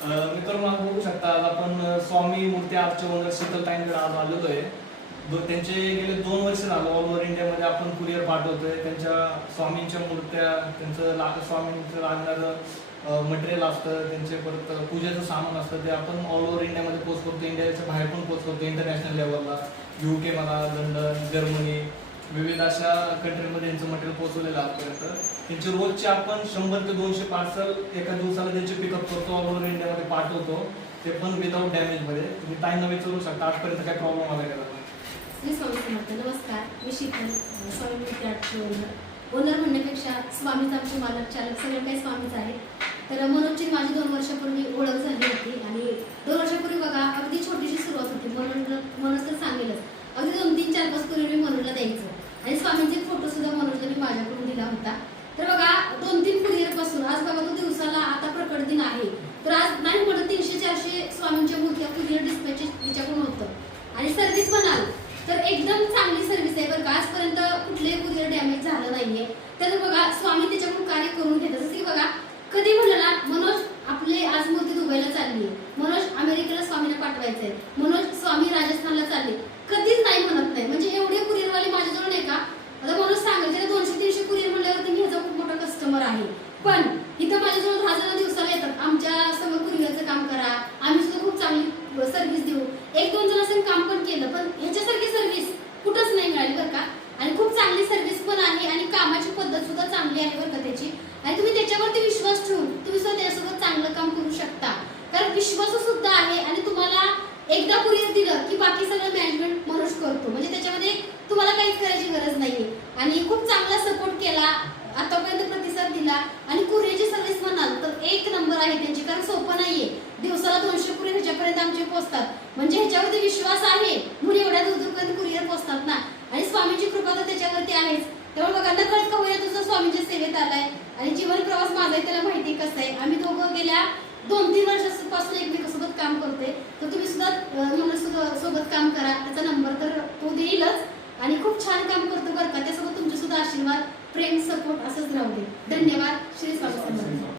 मित्रांनो आपण बघू शकता आज आपण स्वामी मूर्ती आर्टचे ओनर शीतलताईंकडे आज आलेलो आहे। त्यांचे गेले 2 वर्ष झालं ऑल ओव्हर इंडियामध्ये आपण कुरिअर पाठवतोय। त्यांच्या स्वामींच्या मूर्त्या, त्यांचं स्वामींचं लागणारं मटेरियल असतं, त्यांचे परत पूजेचं सामान असतं, ते आपण ऑल ओव्हर इंडियामध्ये पोस्ट करतो, इंडियाच्या बाहेर पण पोस्ट करतो, इंटरनॅशनल लेवलला UK म्हणा, लंडन, जर्मनी, विविध अशा कंट्रीमध्ये यांचं मटेरियल पोहोचवलेलं आजपर्यंत। त्यांचे रोजचे आपण 100 ते 200 पार्सल एका दिवसाला त्यांचे पिकअप करतो, ऑल ओव्हर इंडियामध्ये पाठवतो, ते पण विदाउट डॅमेजमध्ये। तुम्ही ताईंना विचारू शकता आजपर्यंत काय प्रॉब्लेम आला का? श्री स्वामी समर्थ। नमस्कार, मी शीतल, स्वामी मूर्ती आर्टची ओनर म्हणण्यापेक्षा स्वामीच आमचे मालक चालक सगळे काही स्वामीच आहेत। तर मनोजची माझी 2 वर्षापूर्वी ओळख झाली होती आणि 2 वर्षापूर्वी बघा अगदी छोटीशी सुरुवात होती। मनोज तर सांगेलच, अगदी 2-3-4 कुरिअर मी मनोजला द्यायचं आणि स्वामींचे फोटो सुद्धा मनोजला मी माझ्याकडून दिला होता। तर बघा 2-3 कुरिअर पासून आज बघा तो दिवसाला आता प्रकट दिन आहे, तर आज नाही म्हणत 300-400 स्वामींच्या मूर्त्या कुरिअर डिस्पॅच याच्याकडून होतं। आणि सर्व्हिस म्हणाल तर एकदम चांगली सर्व्हिस आहे बरं का। आजपर्यंत कुठलेही कुरिअर डॅमेज झालं नाहीये। तर बघा स्वामी त्याच्याकडून कार्य करून घेतात। जसं की बघा कधी म्हणलं ना, मनोज आपले आज मूर्ती दुबईला चालली आहे, मनोज अमेरिकेला स्वामीला पाठवायचंय, मनोज स्वामी राजस्थानला चालले, कधीच नाही म्हणत नाही। म्हणजे एवढे कुरिअरवाले माझ्याजवळ नाही का। आता मनोज सांगेल त्याला 200-300 कुरिअर म्हणल्यावरती मी ह्याचा खूप मोठा कस्टमर आहे, पण इथं माझ्याजवळ 10 जण दिवसाला येतात, आमच्या संग कुरिअरचं काम करा, आम्ही सुद्धा खूप चांगली सर्व्हिस देऊ। 1-2 जणांचं काम पण केलं, पण ह्याच्यासारखी सर्व्हिस कुठंच नाही मिळाली बरं का। आणि खूप चांगली सर्व्हिस पण आहे आणि कामाची पद्धत सुद्धा चांगली आहे बरं का त्याची। आणि तुम्ही त्याच्यावरती विश्वास ठेवून तुम्ही सुद्धा त्याच्यासोबत चांगलं काम करू शकता, कारण विश्वास सुद्धा आहे। आणि तुम्हाला एकदा कुरिअर दिलं की बाकी सगळं मॅनेजमेंट मनोज करतो, म्हणजे त्याच्यामध्ये तुम्हाला काहीच करायची गरज नाहीये। आणि खूप चांगला सपोर्ट केला, आतापर्यंत प्रतिसाद दिला आणि कुरिअरची सर्व्हिस म्हणाल तर 1 नंबर आहे त्यांची, कारण सोपं नाहीये। दिवसाला 200 कुरिअर ह्याच्यापर्यंत आमचे पोहोचतात, म्हणजे ह्याच्यावरती विश्वास आहे म्हणून एवढ्या दूरपर्यंत कुरिअर पोहोचतात ना। आणि स्वामींची कृपा तर त्याच्यावरती आहेच। त्यामुळे बघा नकळत का होईना तुझं स्वामींच्या सेवेत आलाय आणि जीवन प्रवास माझा आहे, त्याला माहिती कसं आहे। आम्ही दोघं गेल्या 2-3 वर्षापासून एकमेकांसोबत काम करतोय, तर तुम्ही सुद्धा मनोज सोबत काम करा। त्याचा नंबर तर तो देईलच आणि खूप छान काम करतो बरं का। त्यासोबत तुमचे सुद्धा आशीर्वाद, प्रेम, सपोर्ट असंच राहू दे। धन्यवाद। श्री स्वामी समर्थ।